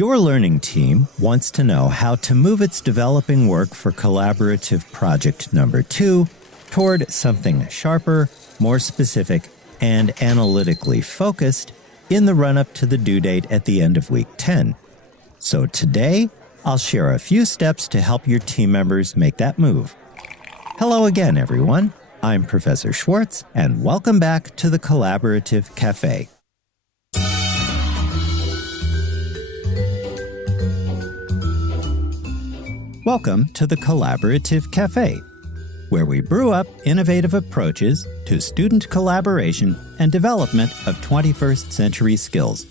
Your learning team wants to know how to move its developing work for collaborative project number 2 toward something sharper, more specific, and analytically focused in the run-up to the due date at the end of week 10. So today, I'll share a few steps to help your team members make that move. Hello again, everyone. I'm Professor Schwartz, and welcome back to the Collaborative Café. Welcome to the Collaborative Café, where we brew up innovative approaches to student collaboration and development of 21st century skills.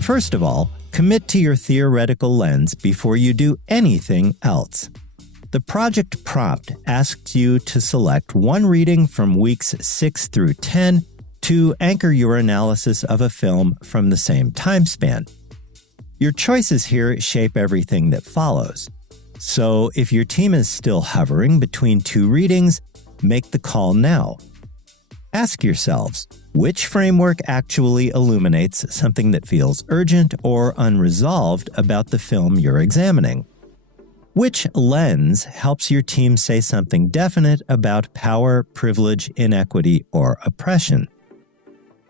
First of all, commit to your theoretical lens before you do anything else. The project prompt asks you to select one reading from weeks 6 through 10 to anchor your analysis of a film from the same time span. Your choices here shape everything that follows. So if your team is still hovering between two readings, make the call now. Ask yourselves, which framework actually illuminates something that feels urgent or unresolved about the film you're examining? Which lens helps your team say something definite about power, privilege, inequity, or oppression?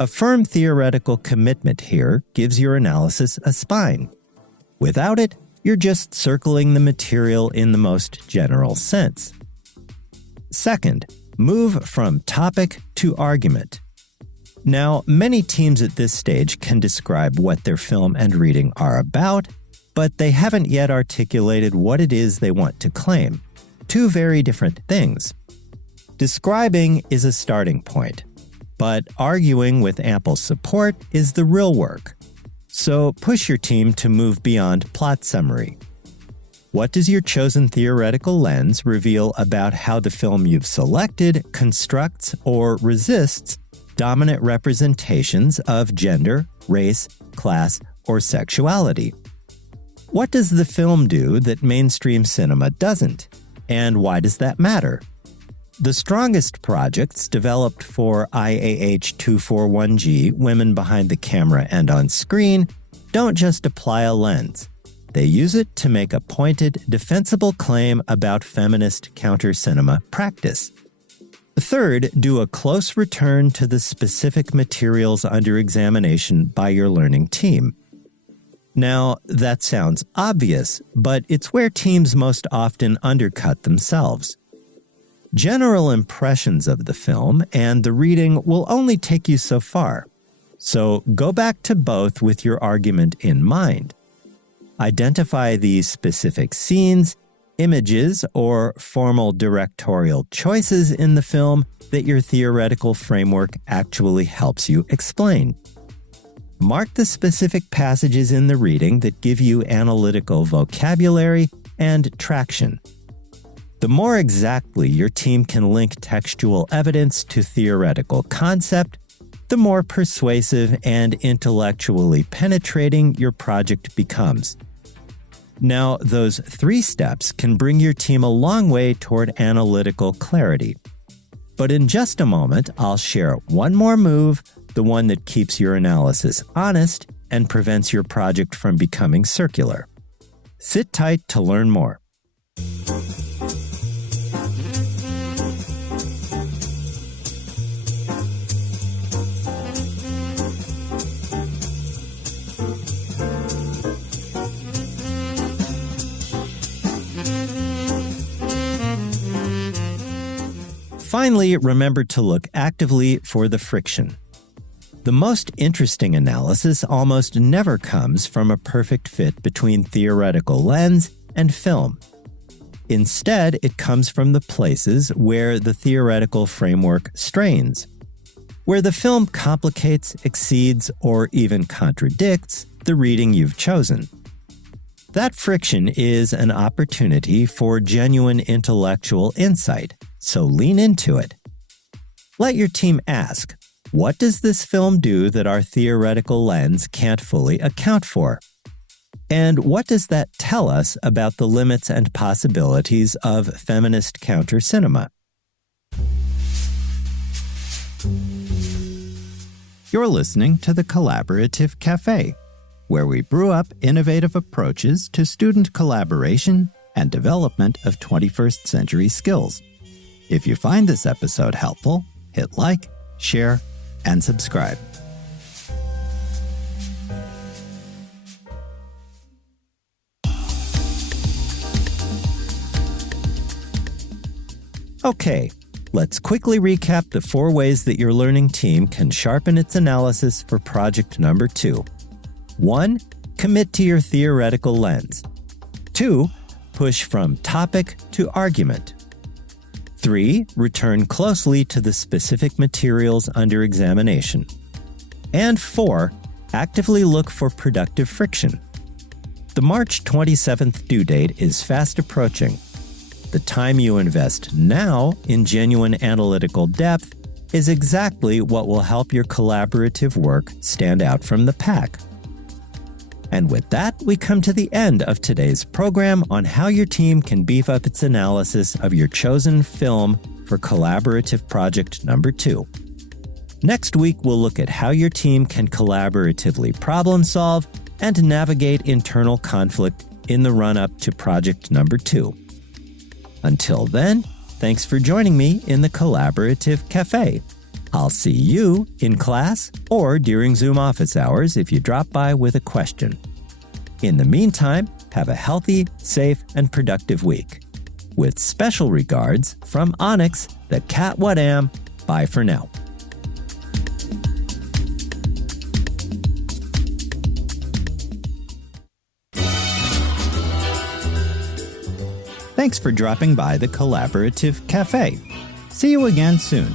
A firm theoretical commitment here gives your analysis a spine. Without it, you're just circling the material in the most general sense. Second, move from topic to argument. Now, many teams at this stage can describe what their film and reading are about, but they haven't yet articulated what it is they want to claim. Two very different things. Describing is a starting point, but arguing with ample support is the real work. So push your team to move beyond plot summary. What does your chosen theoretical lens reveal about how the film you've selected constructs or resists dominant representations of gender, race, class, or sexuality? What does the film do that mainstream cinema doesn't? And why does that matter? The strongest projects developed for IAH 241G, Women Behind the Camera and on Screen, don't just apply a lens. They use it to make a pointed, defensible claim about feminist counter-cinema practice. Third, do a close return to the specific materials under examination by your learning team. Now, that sounds obvious, but it's where teams most often undercut themselves. General impressions of the film and the reading will only take you so far. So go back to both with your argument in mind. Identify the specific scenes, images, or formal directorial choices in the film that your theoretical framework actually helps you explain. Mark the specific passages in the reading that give you analytical vocabulary and traction. The more exactly your team can link textual evidence to theoretical concept, the more persuasive and intellectually penetrating your project becomes. Now, those 3 steps can bring your team a long way toward analytical clarity. But in just a moment, I'll share one more move, the one that keeps your analysis honest and prevents your project from becoming circular. Sit tight to learn more. Finally, remember to look actively for the friction. The most interesting analysis almost never comes from a perfect fit between theoretical lens and film. Instead, it comes from the places where the theoretical framework strains, where the film complicates, exceeds, or even contradicts the reading you've chosen. That friction is an opportunity for genuine intellectual insight, so lean into it. Let your team ask, what does this film do that our theoretical lens can't fully account for? And what does that tell us about the limits and possibilities of feminist counter-cinema? You're listening to the Collaborative Café, where we brew up innovative approaches to student collaboration and development of 21st century skills. If you find this episode helpful, hit like, share, and subscribe. Okay, let's quickly recap the 4 ways that your learning team can sharpen its analysis for project number 2. 1. Commit to your theoretical lens. 2. Push from topic to argument. 3. Return closely to the specific materials under examination. And 4. Actively look for productive friction. The March 27th due date is fast approaching. The time you invest now in genuine analytical depth is exactly what will help your collaborative work stand out from the pack. And with that, we come to the end of today's program on how your team can beef up its analysis of your chosen film for collaborative project number 2. Next week, we'll look at how your team can collaboratively problem solve and navigate internal conflict in the run-up to project number 2. Until then, thanks for joining me in the Collaborative Café. I'll see you in class or during Zoom office hours if you drop by with a question. In the meantime, have a healthy, safe, and productive week. With special regards from Onyx, the Cat What Am. Bye for now. Thanks for dropping by the Collaborative Café. See you again soon.